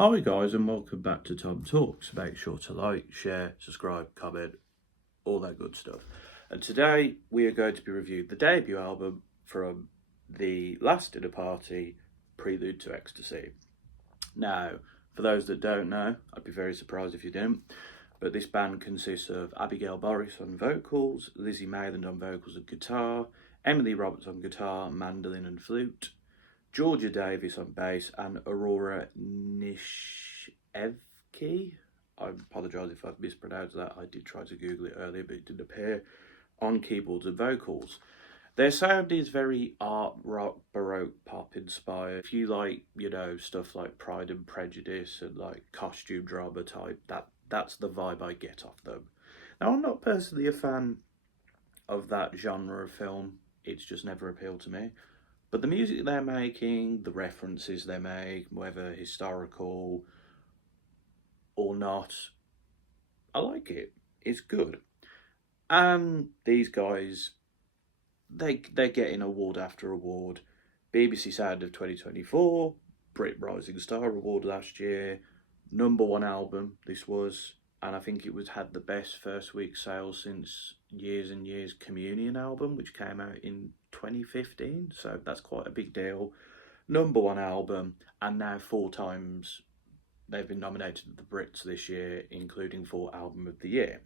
Hi guys and welcome back to TomTalks. Make sure to like, share, subscribe, comment, all that good stuff. And today we are going to be reviewing the debut album from the last dinner party, Prelude to Ecstasy. Now, for those that don't know, I'd be very surprised if you didn't, but this band consists of Abigail Morris on vocals, Lizzie Mayland on vocals and guitar, Emily Roberts on guitar, mandolin and flute, Georgia Davis on bass, and Aurora Nishevki. I apologise if I've mispronounced that. I did try to Google it earlier, but it didn't appear, on keyboards and vocals. Their sound is very art rock, baroque pop inspired. If you like, stuff like Pride and Prejudice and like costume drama type, that's the vibe I get off them. Now, I'm not personally a fan of that genre of film. It's just never appealed to me. But the music they're making, the references they make, whether historical or not, I like it. It's good. And these guys, they're getting award after award. BBC Sound of 2024, Brit Rising Star Award last year, #1 album this was, and I think it had the best first week sales since Years and Years Communion album, which came out in 2015, so that's quite a big deal. #1 album, and now 4 times they've been nominated to the Brits this year, including for Album of the Year.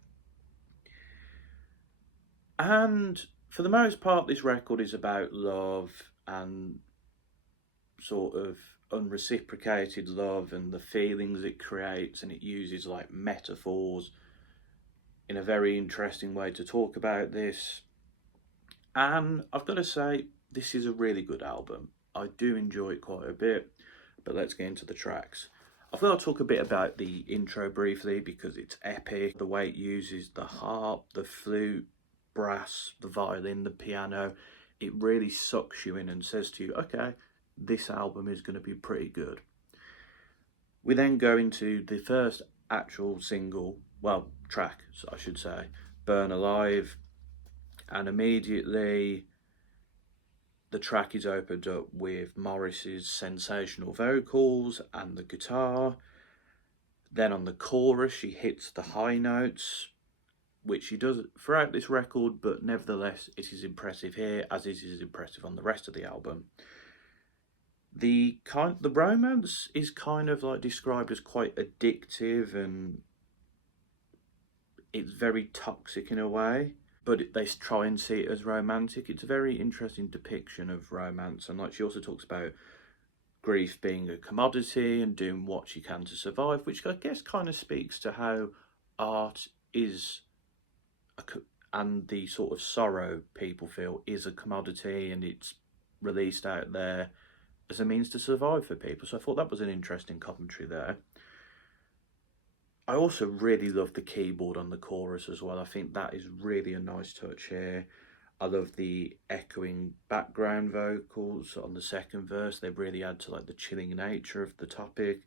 And for the most part, this record is about love and sort of unreciprocated love and the feelings it creates, and it uses like metaphors in a very interesting way to talk about this. And I've got to say, this is a really good album. I do enjoy it quite a bit, but let's get into the tracks. I've got to talk a bit about the intro briefly because it's epic. The way it uses the harp, the flute, brass, the violin, the piano, it really sucks you in and says to you, okay, this album is going to be pretty good. We then go into the first actual single, well, track, I should say, Burn Alive, and immediately the track is opened up with Morris's sensational vocals and the guitar. Then on the chorus, she hits the high notes, which she does throughout this record, but nevertheless, it is impressive here, as it is impressive on the rest of the album. The romance is kind of like described as quite addictive, and it's very toxic in a way, but they try and see it as romantic. It's a very interesting depiction of romance, and like she also talks about grief being a commodity and doing what she can to survive, which I guess kind of speaks to how art is and the sort of sorrow people feel is a commodity, and it's released out there as a means to survive for people. So I thought that was an interesting commentary there. I also really love the keyboard on the chorus as well. I think that is really a nice touch here. I love the echoing background vocals on the second verse. They really add to like the chilling nature of the topic.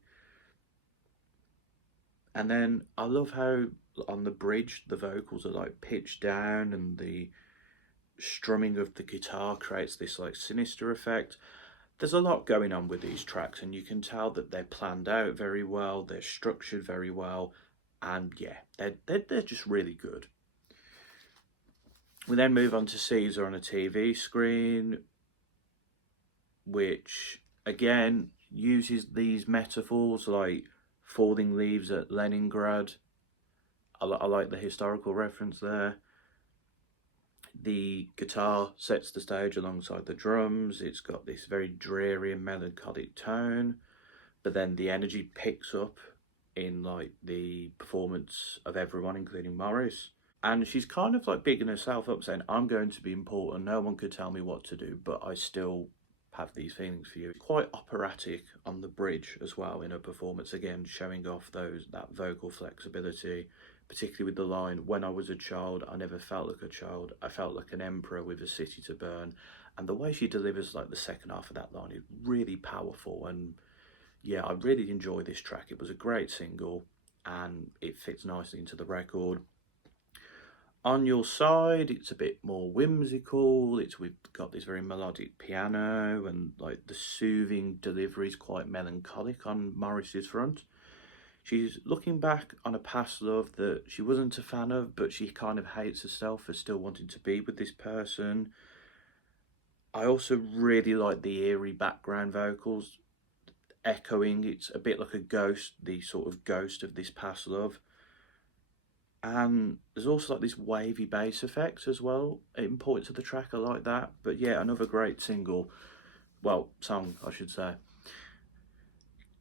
And then I love how on the bridge the vocals are like pitched down, and the strumming of the guitar creates this like sinister effect. There's a lot going on with these tracks, and you can tell that they're planned out very well, they're structured very well, and yeah, they're just really good. We then move on to Caesar on a TV screen, which again uses these metaphors like falling leaves at Leningrad. I like the historical reference there. The guitar sets the stage alongside the drums. It's got this very dreary and melancholic tone, but then the energy picks up in like the performance of everyone, including Morris. And she's kind of like bigging herself up, saying, I'm going to be important. No one could tell me what to do, but I still have these feelings for you. Quite operatic on the bridge as well in her performance, again showing off that vocal flexibility, particularly with the line, when I was a child, I never felt like a child. I felt like an emperor with a city to burn. And the way she delivers like the second half of that line is really powerful. And yeah, I really enjoy this track. It was a great single and it fits nicely into the record. On Your Side, it's a bit more whimsical. We've got this very melodic piano, and like the soothing delivery is quite melancholic on Morris's front. She's looking back on a past love that she wasn't a fan of, but she kind of hates herself for still wanting to be with this person. I also really like the eerie background vocals, echoing. It's a bit like a ghost, the sort of ghost of this past love. And there's also like this wavy bass effect as well in points of the track. I like that. But yeah, another great single, well, song, I should say.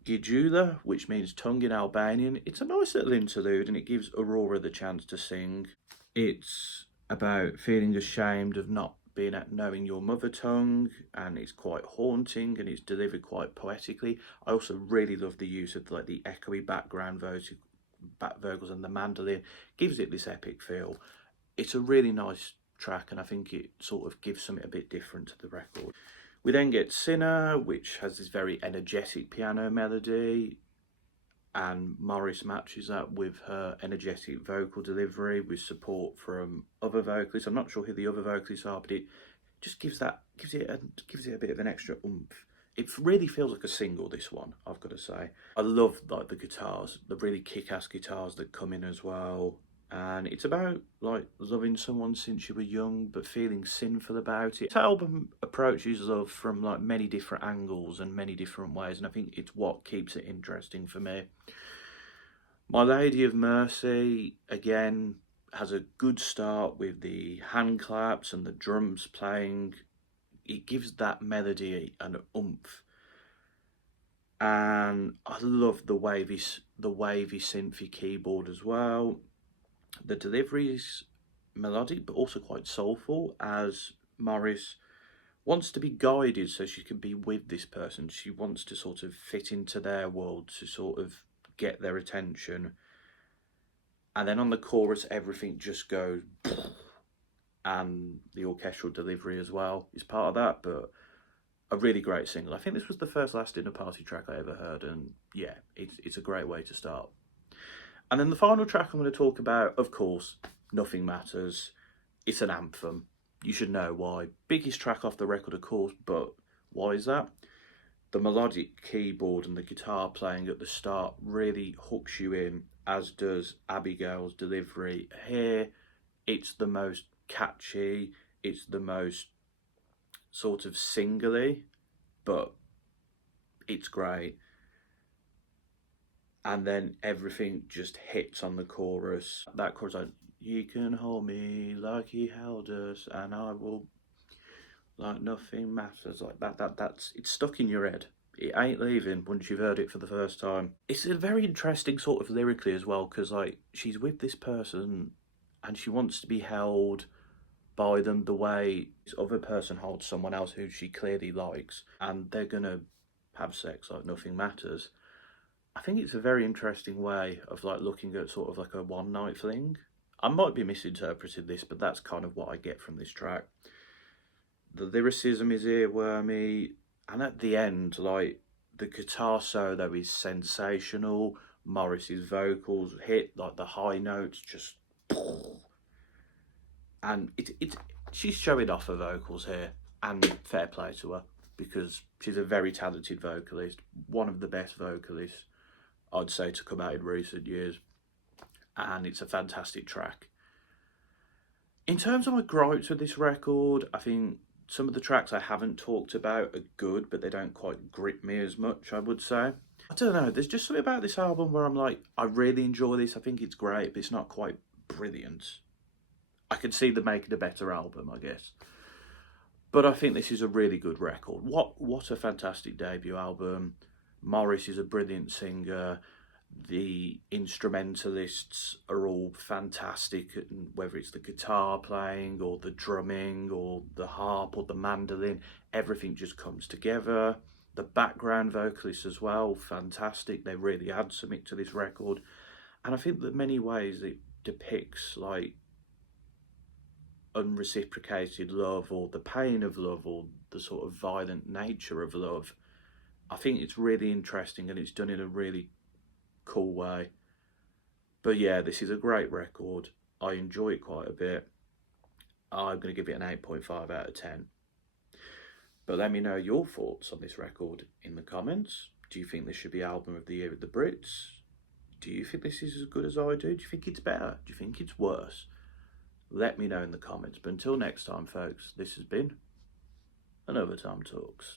Gijula, which means tongue in Albanian. It's a nice little interlude and it gives Aurora the chance to sing. It's about feeling ashamed of not being at knowing your mother tongue, and it's quite haunting and it's delivered quite poetically. I also really love the use of like the echoey background vocals and the mandolin. Gives it this epic feel. It's a really nice track, and I think it sort of gives something a bit different to the record. We then get Sinner, which has this very energetic piano melody, and Morris matches that with her energetic vocal delivery with support from other vocalists. I'm not sure who the other vocalists are, but it just gives it a bit of an extra oomph. It really feels like a single, this one, I've got to say. I love like the guitars, the really kick-ass guitars that come in as well. And it's about like loving someone since you were young but feeling sinful about it. This album approaches love from like many different angles and many different ways, and I think it's what keeps it interesting for me. My Lady of Mercy, again, has a good start with the hand claps and the drums playing. It gives that melody an oomph. And I love the wavy synthy keyboard as well. The delivery is melodic but also quite soulful, as Morris wants to be guided so she can be with this person. She wants to sort of fit into their world to sort of get their attention. And then on the chorus, everything just goes, and the orchestral delivery as well is part of that. But a really great single. I think this was the first Last Dinner Party track I ever heard, and yeah, it's a great way to start. And then the final track I'm going to talk about, of course, Nothing Matters. It's an anthem. You should know why. Biggest track off the record, of course, but why is that? The melodic keyboard and the guitar playing at the start really hooks you in, as does Abigail's delivery. Here, it's the most catchy, it's the most sort of singly, but it's great. And then everything just hits on the chorus. That chorus, like, you can hold me like he held us, and I will, like nothing matters, like that's it's stuck in your head. It ain't leaving once you've heard it for the first time. It's a very interesting sort of lyrically as well, because like she's with this person and she wants to be held by them the way this other person holds someone else who she clearly likes, and they're gonna have sex like nothing matters. I think it's a very interesting way of like looking at sort of like a one night fling. I might be misinterpreting this, but that's kind of what I get from this track. The lyricism is earwormy, and at the end, like the guitar solo is sensational. Morris's vocals hit like the high notes, just, and she's showing off her vocals here, and fair play to her, because she's a very talented vocalist, one of the best vocalists I'd say to come out in recent years, and it's a fantastic track. In terms of my gripes with this record, I think some of the tracks I haven't talked about are good, but they don't quite grip me as much, I would say. I don't know, there's just something about this album where I'm like, I really enjoy this, I think it's great, but it's not quite brilliant. I could see them making a better album, I guess. But I think this is a really good record. What a fantastic debut album. Morris is a brilliant singer. The instrumentalists are all fantastic, whether it's the guitar playing or the drumming or the harp or the mandolin, everything just comes together. The background vocalists as well, fantastic. They really add something to this record. And I think that many ways it depicts like unreciprocated love, or the pain of love, or the sort of violent nature of love. I think it's really interesting, and it's done in a really cool way. But yeah, this is a great record. I enjoy it quite a bit. I'm going to give it an 8.5 out of 10. But let me know your thoughts on this record in the comments. Do you think this should be Album of the Year at the Brits? Do you think this is as good as I do? Do you think it's better? Do you think it's worse? Let me know in the comments. But until next time, folks, this has been another TomTalks.